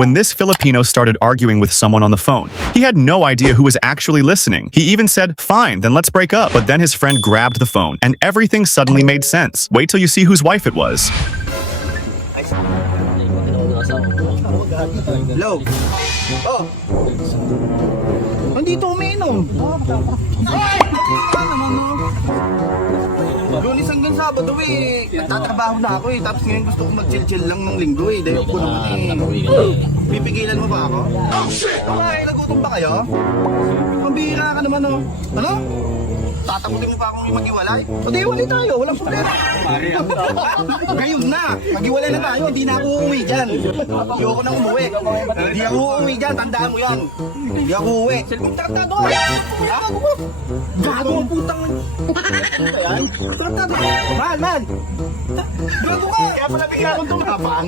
when this Filipino started arguing with someone on the phone. He had no idea who was actually listening. He even said, "Fine, then let's break up." But then his friend grabbed the phone, and everything suddenly made sense. Wait till you see whose wife it was. Hello? Oh! Nandito umiinom. Lunes hanggang Sabado eh. Nagtatrabaho na ako eh. Tapos ngayon gusto ko mag-chill-chill lang ng linggo eh. Dahil ko naman eh. Pipigilan mo ba ako? Oh shit! Kumain, nagutom ba kayo? Pambihira ka naman oh. Ano? Tatakutin mo pa akong mag-iwalay? O di, iwalay tayo. Walang problema. Ngayon na. Mag-iwalay na tayo. Hindi na ako uuwi dyan. Ayoko nang umuwi. Hindi ako uuwi dyan. Tandaan mo yan. Hindi ako uuwi. Tratado ka. Gago ang putang. Ayan. Tratado. Man. Gago ka. Kaya pala bigla akong tumapang.